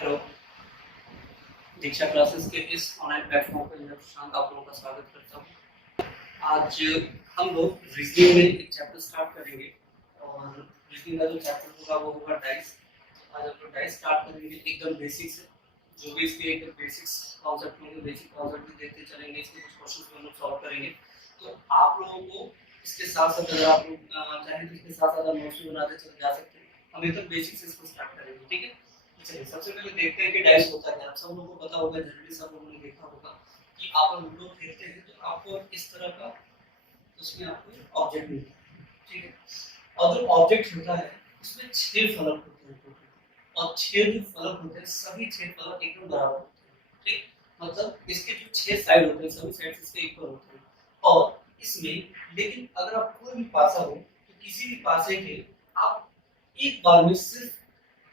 Hello, दीक्षा classes के इस online platform पर मैं प्रशांत आप लोगों का स्वागत करता हूँ। आज हम लोग रीजनिंग में एक चैप्टर स्टार्ट करेंगे और रीजनिंग का जो चैप्टर होगा वो होगा डाइस। आज हम लोग डाइस स्टार्ट करेंगे एकदम बेसिक से। जो भी इसके एकदम बेसिक्स कॉन्सेप्ट होंगे, बेसिक कॉन्सेप्ट भी देखते चलेंगे, इसके कुछ क्वेश्चन हम लोग सॉल्व करेंगे। तो आप लोगों को इसके साथ साथ अगर आप लोग चाहें तो इसके साथ साथ नोट्स भी बनाते चले जा सकते हैं। हम एकदम बेसिक से इसको स्टार्ट करेंगे, ठीक है। चलिए सबसे पहले देखते हैं कि डाइस होता क्या है। आप सब लोगों को पता होगा, जनरली सब लोगों ने देखा होगा कि आप लूडो खेलते हैं तो आपको इस तरह का उसमें आपको ऑब्जेक्ट मिलता है, ठीक है। और जो ऑब्जेक्ट होता है उसमें 6 फलक होते हैं टोटल, और 6 जो फलक होते हैं सभी 6 फलक एकदम बराबर होते हैं, ठीक। मतलब इसके जो 6 साइड होते हैं सभी साइड इसके इक्वल होते हैं। और इसमें लेकिन अगर आप कोई भी पासा हो तो किसी भी पासे के आप एक बार में सिर्फ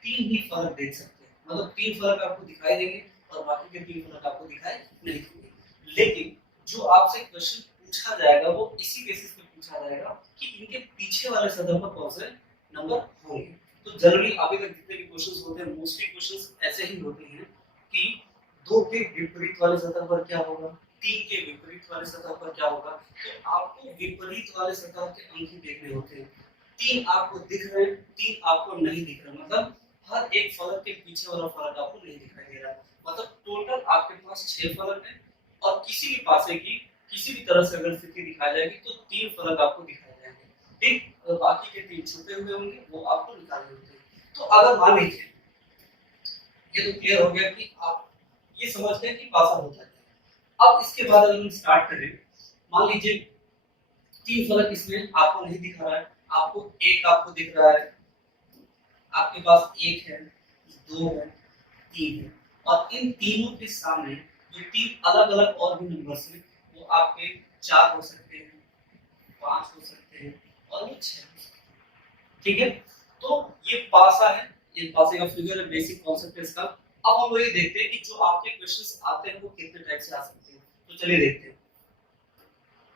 3 ही फलक देख सकते हैं। मतलब 3 फलक आपको दिखाई देंगे और बाकी के 3 फलक आपको दिखाई नहीं देंगे। लेकिन जो आपसे क्वेश्चन पूछा जाएगा वो इसी बेसिस पे पूछा जाएगा कि इनके पीछे वाले सदर पर कौन से नंबर होंगे। तो जनरली अभी तक जितने भी क्वेश्चंस होते हैं मोस्टली क्वेश्चंस ऐसे ही होते हैं कि 2 के विपरीत वाले सतह पर क्या होगा, 3 के विपरीत वाले सतह पर क्या होगा। तो आपको विपरीत वाले सतह के अंक ही देखने होते हैं। 3 आपको दिख रहे हैं, 3 आपको नहीं दिख रहे, मतलब हर एक फलक के पीछे वाला फलक आपको नहीं दिखाई दे रहा है। मतलब टोटल आपके पास 6 फलक हैं और किसी भी पासे की किसी भी तरह से अगर स्थिति दिखाई जाएगी तो 3 फलक आपको दिखाई जाएंगे, ठीक। और बाकी के 3 छुपे हुए होंगे, वो आपको निकालने होंगे। तो अगर मान लीजिए ये तो क्लियर हो गया कि आप ये समझ गए कि पासा होता है। अब इसके बाद अगर हम स्टार्ट करें, मान लीजिए 3 फलक इसमें आपको नहीं दिख रहा है, आपको एक आपको दिख रहा है, आपके पास 1 है, 2 है, 3 है, और इन तीनों के सामने जो 3 अलग-अलग और भी नंबर्स हैं वो आपके 4 हो सकते हैं, 5 हो सकते हैं और वो 6 हो सकते हैं, ठीक है। तो ये पासा है, ये पासे का फिगर है, बेसिक कांसेप्ट है इसका। अब हम वही देखते हैं कि जो आपके क्वेश्चंस आते हैं वो कितने टाइप से आ सकते हैं। तो चलिए देखते हैं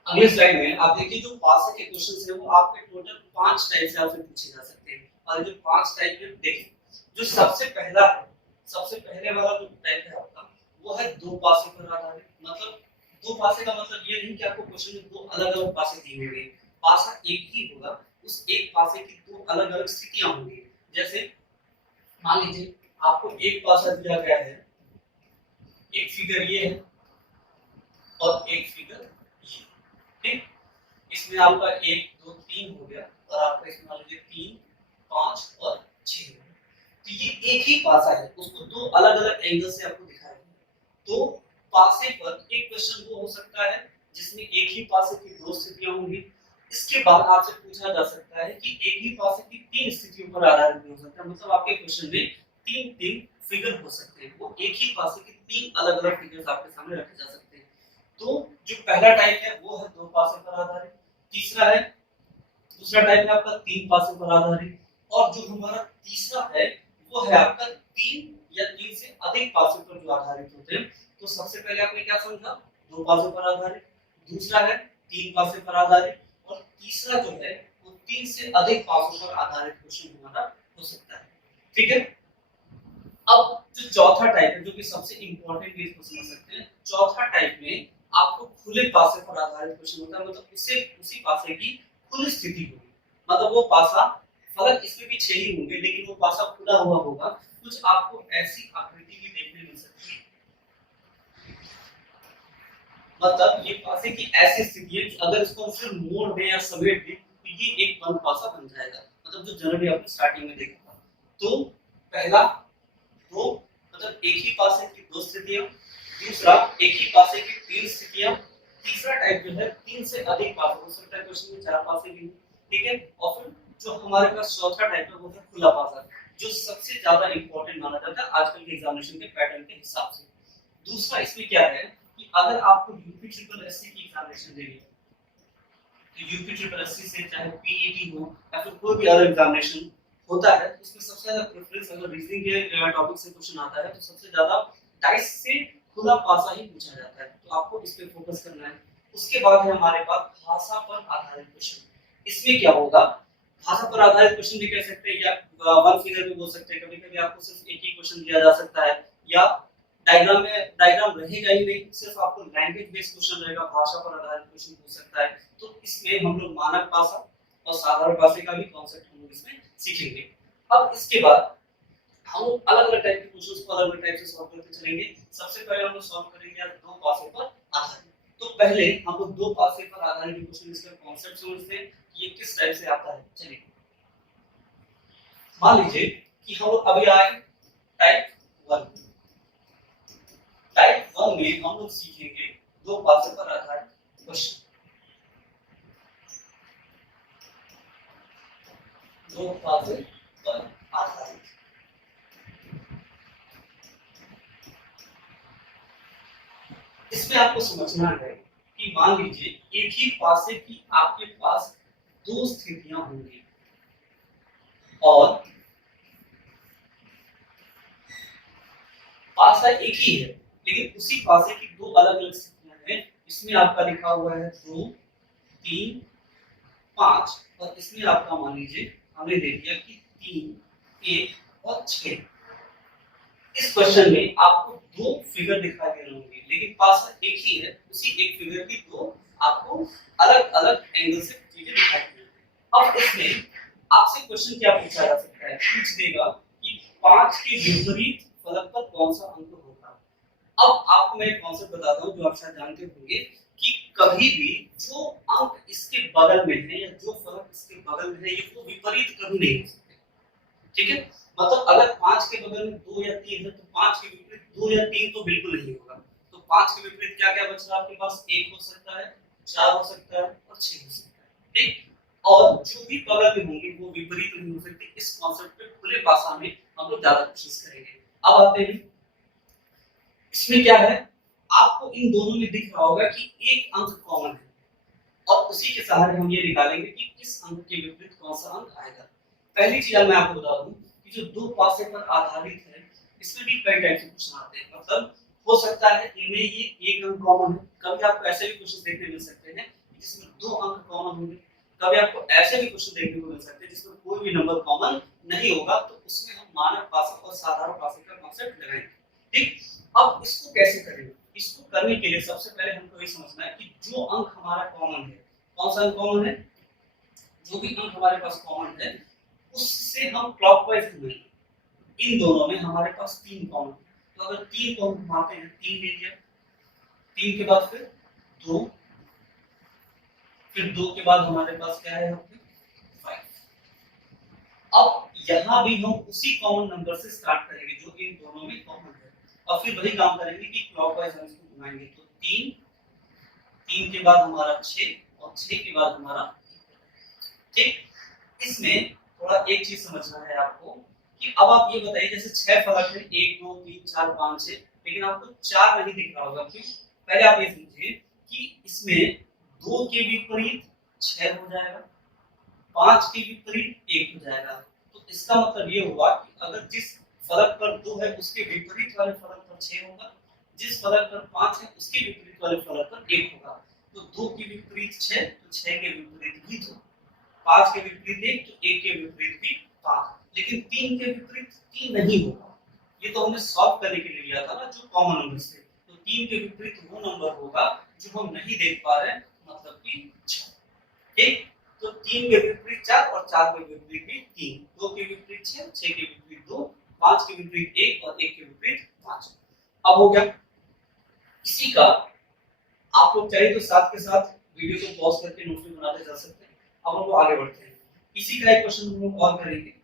अगले स्लाइड में। आप देखिए जो पासे के क्वेश्चंस हैं वो आपके टोटल 5 टाइप से आपसे पूछे जा सकते हैं। और जो 5 टाइप में देखिए, जो सबसे पहला है, सबसे पहले वाला जो टाइप है आपका वो है 2 पासे पर आधारित। मतलब 2 पासे का मतलब ये नहीं कि आपको क्वेश्चन में 2 अलग-अलग पासे दिए हुए हैं। पासा एक ही होगा, उस एक पासे की 2 अलग-अलग स्थितियां होंगी। जैसे मान लीजिए आपको एक पासा दिया गया है, एक फिगर ये है और एक फिगर ये, ठीक। इसमें आपका 1 2 3 हो गया और आपका इसमें मान लीजिए 3 5 और 6 हो गया। तो ये एक ही पासा है, उसको 2 अलग-अलग एंगल से आपको दिखाया गया। तो पासे पर एक क्वेश्चन वो हो सकता है जिसमें एक ही पासे की 2 स्थितियां होंगी। इसके बाद आपसे पूछा जा सकता है कि एक ही पासे की 3 स्थितियों पर आधारित हो सकता है। मतलब आपके क्वेश्चन में 3 फिगर हो सकते हैं, वो एक ही पासे की 3 अलग-अलग फिगर्स आपके सामने रखे जा सकते हैं। तो जो पहला टाइप है वो है 2 पासे पर आधारित। तीसरा है, दूसरा टाइप है आपका 3 पासे पर आधारित। और जो हमारा तीसरा है वो है आपका 3 या 3 से अधिक पासे पर जो आधारित होते हैं। तो सबसे पहले आपने क्या समझा, 2 पासे पर आधारित, दूसरा है 3 पासे पर आधारित, और तीसरा जो है वो 3 से अधिक पासों पर आधारित क्वेश्चन हमारा हो सकता है, ठीक है। अब जो चौथा टाइप है, जो कि सबसे इंपॉर्टेंट है, इसको समझ सकते हैं। चौथा टाइप में आपको खुले पासे पर आधारित क्वेश्चन होता है। मतलब उसी पासे की खुली स्थिति होगी। मतलब वो पासा, फलक इसमें भी 6 ही होंगे लेकिन वो पासा खुला हुआ होगा। कुछ आपको ऐसी आकृति भी देखने मिल सकती है। मतलब ये पासे की ऐसी स्थिति है कि अगर इसको हम सिर्फ मोड़ दें या समेट दें तो ये एक बंद पासा बन जाएगा। मतलब जो जनरली आपने स्टार्टिंग में देखा था। तो पहला 2, मतलब एक ही पासे की 2 स्थितियां, दूसरा एक ही पासे की 3 स्थितियां, तीसरा टाइप जो है 3 से अधिक पासे, हो सकता है क्वेश्चन में 4 पासे भी, ठीक है। और फिर जो हमारे पास चौथा टाइप है वो है खुला पासा, जो सबसे ज्यादा इंपॉर्टेंट माना जाता है आजकल के एग्जामिनेशन के पैटर्न के हिसाब से। दूसरा इसमें क्या है कि अगर आपको यूपी ट्रिपल एससी की एग्जामिनेशन देनी है तो यूपी ट्रिपल एससी से चाहे पीईटी हो या फिर कोई भी अदर एग्जामिनेशन होता है, इसमें सबसे ज्यादा प्रेफरेंस अगर रीजनिंग के टॉपिक से क्वेश्चन आता है तो सबसे ज्यादा डाइस से खुला पासा ही पूछा जाता है। तो आपको इस पे फोकस करना है। उसके बाद है हमारे पास भाषा पर आधारित क्वेश्चन। इसमें क्या होगा, भाषा पर आधारित क्वेश्चन भी कह सकते हैं या वन फिगर भी बोल सकते हैं। कभी-कभी आपको सिर्फ एक ही क्वेश्चन दिया जा सकता है या डायग्राम रहेगा ही नहीं, सिर्फ आपको लैंग्वेज बेस्ड क्वेश्चन रहेगा, भाषा पर आधारित क्वेश्चन पूछ सकता है। तो इसमें हम लोग मानक भाषा और साधारण भाषा का भी कॉन्सेप्ट हम लोग इसमें सीखेंगे। अब इसके बाद हम लोग अलग-अलग टाइप के क्वेश्चंस को अलग-अलग टाइप से सॉल्व करते चलेंगे। सबसे पहले हम लोग सॉल्व करेंगे दो पासे पर आधारित। तो पहले हम लोग दो पासे पर आधारित क्वेश्चन इसका कॉन्सेप्ट समझते हैं कि ये किस टाइप से आता है। चलिए मान लीजिए कि हम लोग अभी आए टाइप 1। टाइप 1 में हम लोग सीखेंगे दो पासे पर आधारित क्वेश्चन। दो पासे पर आधारित। इसमें आपको समझना है कि मान लीजिए एक ही पासे की आपके पास दो स्थितियां होंगी और पासा एक ही है, लेकिन उसी पासे की दो अलग-अलग स्थितियां हैं। इसमें आपका लिखा हुआ है 2, 3, 5 और इसमें आपका मान लीजिए हमने दे दिया कि 3, 1 और 6। इस क्वेश्चन में आपको दो फिगर दिखाई दे रहे होंगे, लेकिन पासा एक ही है। उसी एक फिगर की दो आपको अलग-अलग एंगल से चीजें दिखाई दे रही हैं। अब इसमें आपसे क्वेश्चन क्या पूछा जा सकता है? पूछ देगा कि 5 के विपरीत फलक पर कौन सा अंक होगा। अब आपको मैं एक कॉन्सेप्ट बताता हूं जो आप शायद जानते होंगे कि कभी भी जो अंक इसके बगल में है या जो फलक इसके बगल में है ये वो विपरीत कभी नहीं हो सकते। ठीक है, मतलब अगर 5 के बगल में 2 या 3 है तो 5 के विपरीत 2 या 3 तो बिल्कुल नहीं होगा। तो 5 के विपरीत क्या-क्या बच रहा है आपके पास? 1 हो सकता है, 4 हो सकता है और 6 हो सकता है। ठीक? और जो भी बगल में होंगे वो विपरीत नहीं हो सकते। इस कांसेप्ट पे खुले भाषा में हम लोग ज्यादा कोशिश करेंगे। अब आते हैं इसमें क्या है, आपको इन दोनों में दिख रहा होगा कि एक अंक कॉमन है और उसी के सहारे हम ये निकालेंगे कि किस अंक के विपरीत कौन सा अंक आएगा। पहली चीज मैं आपको बता दूं कि जो दो पासे पर आधारित है इसमें भी कई टाइप के क्वेश्चन आते हैं। मतलब हो सकता है इनमें ये एक अंक कॉमन है, कभी आपको ऐसे भी क्वेश्चन देखने मिल सकते हैं जिसमें दो अंक कॉमन होंगे, कभी आपको ऐसे भी क्वेश्चन देखने को मिल सकते हैं जिसमें कोई भी नंबर कॉमन नहीं होगा। तो उसमें हम मानक पासे और साधारण पासे का कांसेप्ट लगाएंगे। ठीक, अब इसको कैसे करेंगे? इसको करने के लिए सबसे पहले हमको ये समझना है कि जो अंक हमारा कॉमन है, कौन सा अंक कॉमन है? जो भी अंक हमारे पास कॉमन है उससे हम क्लॉकवाइज घुमाएंगे। इन दोनों में हमारे पास 3 कॉमन है, तो अगर 3 को हम घुमाते हैं, 3 ले लिया, 3 के बाद फिर 2, फिर 2 के बाद हमारे पास क्या है? 5। अब यहाँ भी हम उसी कॉमन नंबर से स्टार्ट करेंगे जो इन दोनों में कॉमन है और फिर वही काम करेंगे कि क्लॉकवाइज हम इसको घुमाएंगे। तो 3, 3 के बाद हमारा 6 और 6 के बाद हमारा। ठीक, इसमें थोड़ा एक चीज समझना है आपको कि अब आप ये बताइए जैसे 6 फलक है 1 2 3 4 5 6, लेकिन आपको 4 नहीं दिख रहा होगा। क्यों? पहले आप ये समझिए कि इसमें 2 के विपरीत 6 हो जाएगा, 5 के विपरीत 1 हो जाएगा। तो इसका मतलब ये हुआ कि अगर जिस फलक पर 2 है उसके विपरीत वाले फलक पर 6 होगा, जिस फलक पर 5 है उसके विपरीत वाले फलक पर 1 होगा। तो 2 के विपरीत 6 तो 6 के विपरीत भी 2, 5 के विपरीत 1 तो 1 के विपरीत भी 5, लेकिन 3 के विपरीत 3 नहीं होगा। ये तो हमने सॉल्व करने के लिए लिया था ना जो कॉमन नंबर से। तो 3 के विपरीत वो नंबर होगा जो हम नहीं देख पा रहे हैं, मतलब कि 6। ठीक, तो 3 के विपरीत 4 और 4 के विपरीत भी 3, 2 के विपरीत 6, 6 के विपरीत 2, 5 के विपरीत 1 और 1 के विपरीत 5। अब हो गया। इसी का आप लोग चाहे तो साथ के साथ वीडियो को पॉज करके नोट्स भी बनाते जा सकते हैं। अब हम लोग आगे बढ़ते हैं। इसी का एक क्वेश्चन हम लोग और करेंगे।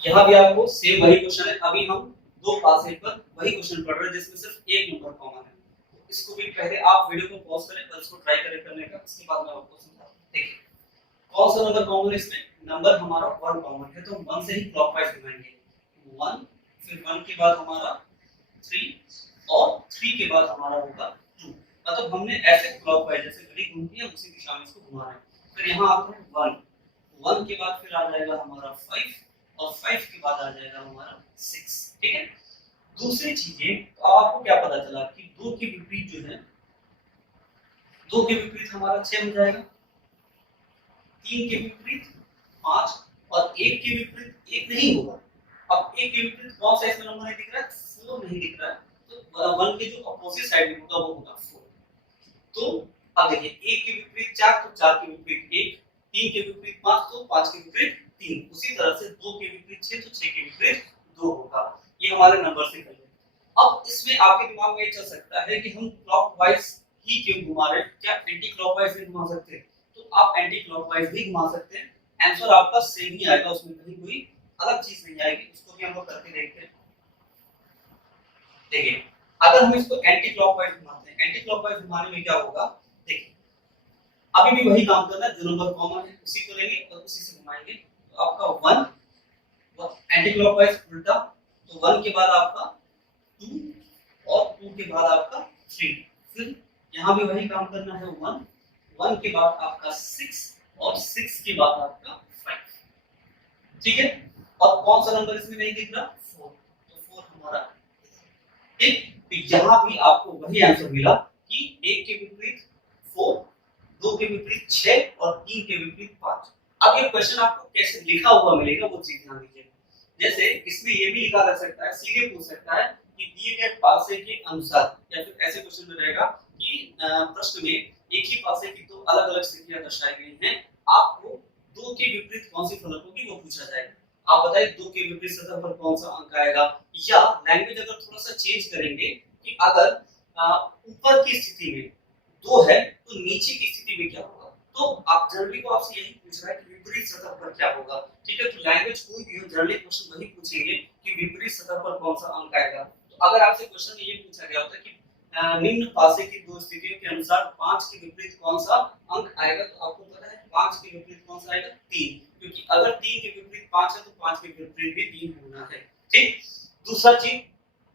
यहाँ भी आपको सेम वही क्वेश्चन है। अभी हम दो पासे पर वही क्वेश्चन पढ़ रहे हैं जिसमें सिर्फ एक नंबर कॉमन है। तो इसको भी पहले आप वीडियो को पॉज करें और इसको ट्राई करें करने का, उसके बाद मैं आपको समझाता हूं। देखिए कौन सा नंबर कॉमन है इसमें? नंबर हमारा 1 कॉमन है, तो 1 से ही क्लॉकवाइज घुमाएंगे। 1, फिर 1 के बाद हमारा 3 और 3 के बाद हमारा होगा 2। मतलब हमने ऐसे क्लॉकवाइज जैसे घड़ी घूमती है उसी दिशा में इसको घुमा रहे हैं। फिर यहाँ आता है 1, 1 के बाद फिर आ जाएगा हमारा 5 और 5 के बाद आ जाएगा हमारा 6। ठीक है। दूसरी चीजें तो आपको क्या पता चला कि 2 के विपरीत जो है, 2 के विपरीत हमारा 6 हो जाएगा, 3 के विपरीत 5 और 1 के विपरीत 1 नहीं होगा। अब 1 के विपरीत कौन सा इसमें नंबर नहीं दिख रहा है? 4 नहीं दिख रहा है, तो 1 के जो अपोजिट साइड में होगा वो होगा 4। तो अब देखिए 1 के विपरीत 4 तो 4 के विपरीत 1, 3 के विपरीत 5 तो 5 के विपरीत 3। उसी तरह से 2 के विपरीत 6 तो 6 के विपरीत 2 होगा। ये हमारे नंबर से निकल गए। अब इसमें आपके दिमाग में ये चल सकता है कि हम क्लॉकवाइज ही क्यों घुमा रहे हैं, क्या एंटी क्लॉकवाइज नहीं घुमा सकते? तो आप एंटी क्लॉकवाइज भी घुमा सकते हैं, आंसर आपका सेम ही आएगा, उसमें कहीं कोई अलग चीज नहीं आएगी। उसको भी हम लोग करके देखते हैं। देखिए अगर हम इसको एंटी क्लॉकवाइज घुमाते हैं, एंटी क्लॉकवाइज घुमाने में क्या होगा, देखिए अभी भी वही काम करना है, जो नंबर कॉमन है उसी को लेंगे और उसी से घुमाएंगे। तो आपका 1 एंटी क्लॉकवाइज उल्टा, तो 1 के बाद आपका 2 और 2 के बाद आपका 3। फिर यहाँ भी वही काम करना है, 1 1 के बाद आपका 6 और 6 के बाद आपका 5। ठीक है। और कौन सा नंबर इसमें नहीं दिख रहा? 4। तो 4 हमारा। ठीक। तो यहाँ भी आपको वही आंसर मिला कि 1 के विपरीत 4, 2 के विपरीत 6 और 3 के विपरीत 5। अब ये क्वेश्चन आपको कैसे लिखा हुआ मिलेगा वो चीज ध्यान दीजिए। जैसे इसमें ये भी लिखा जा सकता है, सीधे पूछ सकता है कि दिए गए पासे के अनुसार, या फिर ऐसे क्वेश्चन में रहेगा कि प्रश्न में एक ही पासे की दो अलग-अलग स्थितियां दर्शाई गई हैं, आपको 2 के विपरीत कौन सी फलक होगी वो पूछा जाएगा। आप बताइए 2 के विपरीत सतह पर कौन सा अंक आएगा, या लैंग्वेज अगर थोड़ा सा चेंज करेंगे कि अगर ऊपर की स्थिति में 2 है तो नीचे की स्थिति में क्या होगा। तो आप जनरली को आपसे यही पूछ रहा है कि विपरीत सतह पर क्या होगा। ठीक है। तो लैंग्वेज कोई भी हो, जनरली क्वेश्चन वही पूछेंगे कि विपरीत सतह पर कौन सा अंक आएगा। तो अगर आपसे क्वेश्चन में ये पूछा गया होता कि निम्न पासे की दो स्थितियों के अनुसार 5 के विपरीत कौन सा अंक आएगा, तो आपको पता है 5 के विपरीत कौन सा आएगा? 3, क्योंकि अगर 3 के विपरीत 5 है तो 5 के विपरीत भी 3 होना है। ठीक। दूसरा चीज,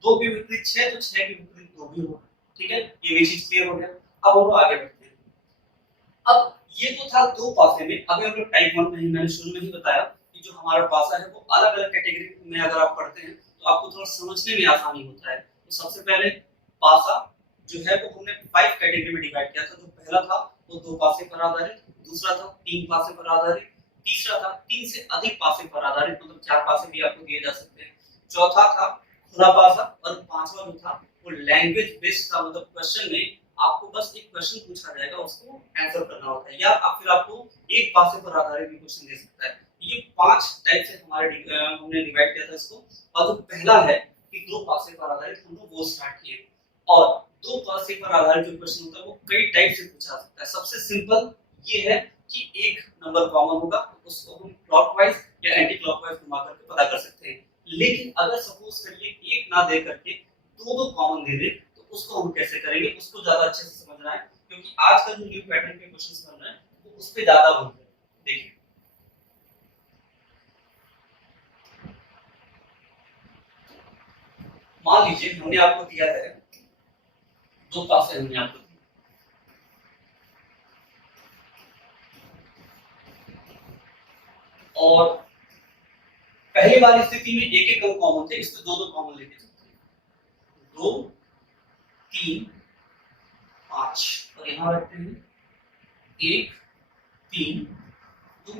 2 के विपरीत 6 तो 6 के विपरीत 2 भी होगा। ठीक है। ये भी चीज क्लियर हो गया। अब हम लोग आगे बढ़ते हैं। अब ये तो था 2 पासे में। अभी हम लोग टाइप 1 में ही, मैंने शुरू में ही बताया कि जो हमारा पासा है वो अलग-अलग कैटेगरी में अगर आप पढ़ते हैं तो आपको थोड़ा समझने में आसानी होता है। तो सबसे पहले पासा जो है वो हमने 5 कैटेगरी में डिवाइड किया था। जो पहला था वो 2 पासे पर आधारित, दूसरा था 3 पासे पर आधारित, तीसरा था 3 से अधिक पासे पर आधारित, मतलब 4 पासे भी आपको दिए जा सकते हैं, चौथा था खुला पासा, और पांचवा जो था वो लैंग्वेज बेस्ड था। मतलब क्वेश्चन में आपको बस एक क्वेश्चन पूछा जाएगा, उसको आंसर करना होता है, या फिर आपको एक पासे पर आधारित भी क्वेश्चन दे सकता है। ये 5 टाइप से हमने डिवाइड किया था इसको। और जो पहला है कि 2 पासे पर आधारित, हम लोग वो स्टार्ट किए। और 2 पासे पर आधारित जो क्वेश्चन होता है वो कई टाइप से पूछा जा सकता है। सबसे सिंपल ये है कि एक नंबर कॉमन होगा, उसको हम क्लॉकवाइज या एंटी क्लॉकवाइज घुमा करके पता कर सकते हैं। लेकिन अगर सपोज करिए एक ना दे करके दो कॉमन दे दे, तो उसको हम कैसे करेंगे, उसको ज्यादा अच्छे से समझना है, क्योंकि आज का जो न्यू पैटर्न के क्वेश्चंस बन रहे हैं वो उस पे ज्यादा बन रहे हैं। देखिए मान लीजिए हमने आपको दिया है 2 पासे, हमने आपको दिए और पहली वाली स्थिति में एक एक अंक कॉमन थे, इसमें दो दो कॉमन लेके चलते हैं। 2 3 5 और यहां रखते हैं 1 3 2।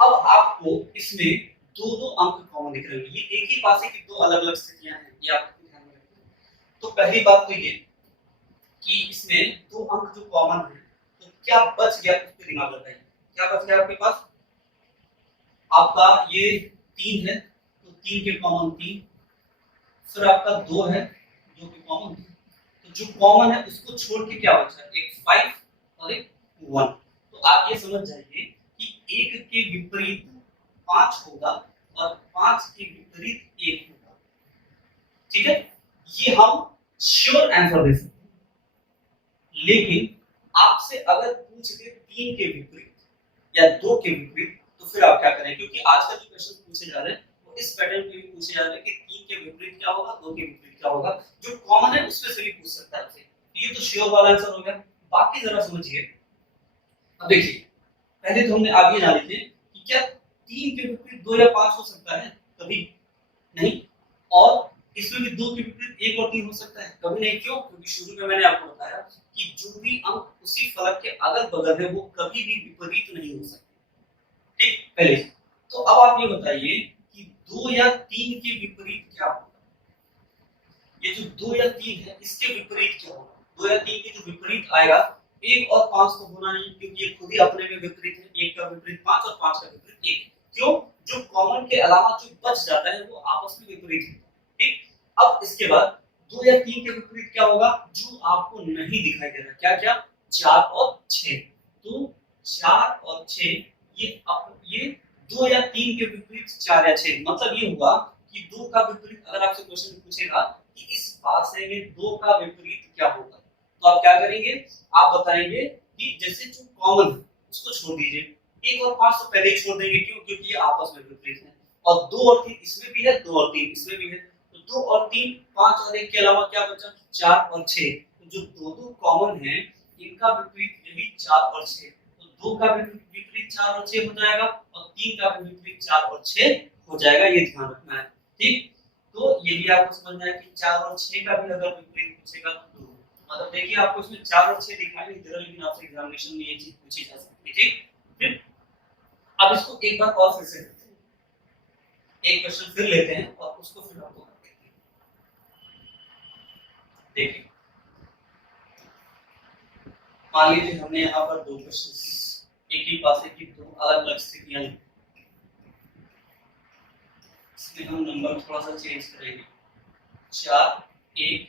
अब आपको इसमें दो दो अंक कॉमन दिख रहे हैं। ये एक ही पासे की दो अलग अलग स्थितियां हैं, ये आपको ध्यान में रखना है। तो पहली बात तो ये कि इसमें दो अंक जो कॉमन है, तो क्या बच गया उस पर दिमाग लगाइए। क्या बच गया आपके पास? आपका ये 3 है तो 3 के कॉमन 3, फिर आपका 2 है 2 के कॉमन 2। तो जो कॉमन है उसको छोड़ के क्या बचा? एक 5 और एक 1। तो आप ये समझ जाइए कि 1 के विपरीत 5 होगा और 5 के विपरीत 1 होगा। ठीक है। ये हम श्योर आंसर दे सकते हैं। लेकिन आपसे अगर पूछ दे 3 के विपरीत या 2 के विपरीत, तो फिर आप क्या करें? क्योंकि आज का जो क्वेश्चन पूछे जा रहे हैं वो इस पैटर्न में भी पूछे जा रहे हैं कि 3 के विपरीत क्या होगा, 2 के विपरीत क्या होगा। जो कॉमन है उसमें से भी पूछ सकता है आपसे ये तो श्योर वाला आंसर हो गया। बाकी जरा समझिए। अब देखिए, पहले तो हमने आप ये जाने थे कि क्या 3 के विपरीत 2 या 5 हो सकता है? कभी नहीं। और इसमें भी 2 के विपरीत 1 और 3 हो सकता है? कभी नहीं। क्यों? क्योंकि शुरू में मैंने आपको बताया कि जो भी अंक उसी फलक के अगल-बगल है वो कभी भी विपरीत नहीं हो सकते। ठीक, पहले। तो अब आप ये बताइए कि 2 या 3 के विपरीत क्या होगा? ये जो 2 या 3 है इसके विपरीत क्या होगा? 2 या 3 के जो विपरीत आएगा, 1 और 5 को होना नहीं, क्योंकि ये खुद ही अपने में विपरीत है। 1 का विपरीत 5 और 5 का विपरीत 1। क्यों? जो कॉमन के अलावा जो बच जाता है वो आपस में विपरीत है। ठीक? अब इसके बाद 2 या 3 के विपरीत क्या होगा? जो आपको नहीं दिखाई दे रहा। क्या-क्या? 4 और 6। तो 4 और 6 ये 2 या 3 के विपरीत 4 या 6, मतलब ये हुआ कि 2 का विपरीत, अगर आपसे क्वेश्चन पूछेगा कि इस पासे में 2 का विपरीत क्या होगा, तो आप क्या करेंगे? आप बताएंगे कि जैसे जो कॉमन है उसको छोड़ दीजिए। 1 और 5 तो पहले ही छोड़ देंगे। क्यों? क्योंकि ये आपस में विपरीत है। और 2 और 3 इसमें भी है, 2 और 3 इसमें भी है। तो 2 और 3, 5 और 1 के अलावा क्या बचा? 4 और 6। तो जो दो कॉमन है इनका विपरीत यही 4 और 6। तो 2 का विपरीत 4 और 6 हो जाएगा और 3 का विपरीत 4 और 6 हो जाएगा। ये ध्यान रखना है। ठीक? तो ये भी आपको समझना है कि 4 और 6 का भी अगर विपरीत पूछेगा तो 2। मतलब देखिए, आपको इसमें 4 और 6 दिखाई नहीं दे रहा, लेकिन आपसे एग्जामिनेशन में ये चीज पूछी जा सकती है। ठीक? फिर अब इसको एक बार और फिर से करते हैं। एक क्वेश्चन फिर लेते हैं और उसको फिर आपको करते हैं। देखिए, मान लीजिए हमने यहाँ पर दो क्वेश्चन, एक ही पासे की दो अलग-अलग स्थितियां ली। इसमें हम नंबर थोड़ा सा चेंज करेंगे। 4, 1,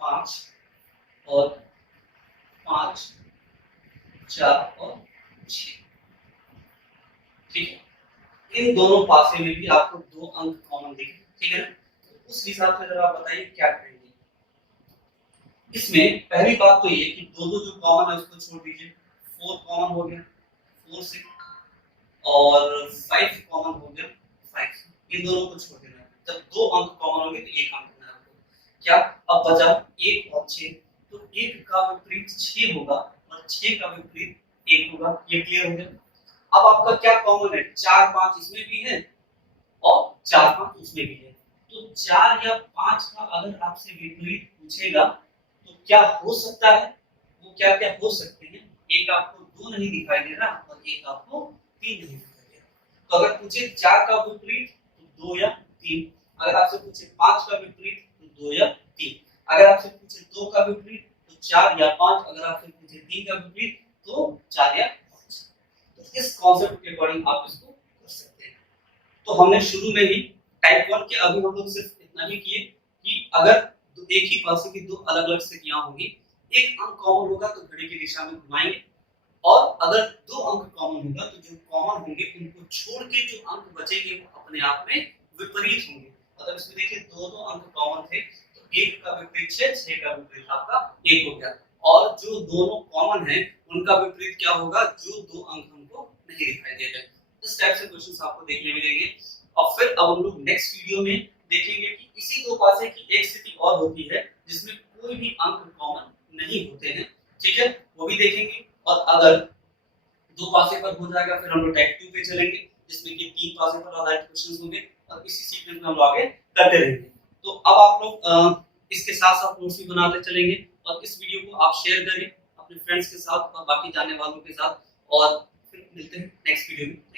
5 और 5, 4 और 6। ठीक है? इन दोनों पासे में भी आपको 2 अंक कॉमन दिखे। ठीक है? तो उस हिसाब से जरा बताइए क्या करेंगे। इसमें पहली बात तो ये कि दो जो कॉमन है उसको छोड़ दीजिए। 4 कॉमन हो गया, 4 से, और 5 कॉमन हो गया, 5। इन दोनों को छोड़ देना है। जब 2 अंक कॉमन होंगे तो 1 अंक देना है आपको। क्या? अब बचा 1 और 6। तो 1 का विपरीत 6 होगा और 6 का विपरीत 1 होगा। ये क्लियर हो गया? अब आपका क्या कॉमन है? 4, 5 इसमें भी है और 4, 5 उसमें भी है। तो 4 या 5 का अगर आपसे विपरीत पूछेगा तो क्या हो सकता है? वो क्या-क्या हो सकते हैं? एक आपको 2 नहीं दिखाई दे रहा और एक आपको 3 नहीं दिखाई दे रहा। तो अगर पूछे 4 का विपरीत तो 2 या 3। अगर आपसे पूछे 5 का विपरीत तो 2 या 3। अगर आपसे पूछे 2 का विपरीत तो 4 या 5। अगर आपसे पूछे 3 का विपरीत तो 4 या 5। तो इस कॉन्सेप्ट के अकॉर्डिंग आप इसको कर सकते हैं। तो हमने शुरू में ही टाइप 1 के अभी हम लोग सिर्फ इतना ही किए कि अगर एक ही पासे की दो अलग-अलग स्थितियां होंगी, एक अंक कॉमन होगा तो घड़ी की दिशा में घुमाएंगे, और अगर 2 अंक कॉमन होगा तो जो कॉमन होंगे उनको छोड़ के जो अंक बचेंगे वो अपने आप में विपरीत होंगे। मतलब इसमें देखिए 2 अंक कॉमन थे तो 1 का विपरीत 6, 6 का विपरीत आपका 1 हो गया। और जो दोनों कॉमन है उनका विपरीत क्या होगा? जो 2 अंक हमको नहीं दिखाई दे रहे। इस टाइप से क्वेश्चंस आपको देखने मिलेंगे। और फिर अब हम लोग नेक्स्ट वीडियो में देखेंगे कि इसी दो पासे की एक स्थिति और होती है जिसमें कोई भी अंक कॉमन नहीं होते हैं। ठीक है? वो भी देखेंगे। और अगर दो पासे पर हो जाएगा फिर हम लोग टाइप 2 पे चलेंगे जिसमें कि 3 पासे पर आधारित क्वेश्चंस होंगे और इसी सीक्वेंस में हम लोग आगे करते रहेंगे। तो अब आप लोग इसके साथ-साथ नोट्स भी बनाते चलेंगे और इस वीडियो को आप शेयर करें अपने फ्रेंड्स के साथ और बाकी जानने वालों के साथ, और फिर मिलते हैं नेक्स्ट वीडियो में।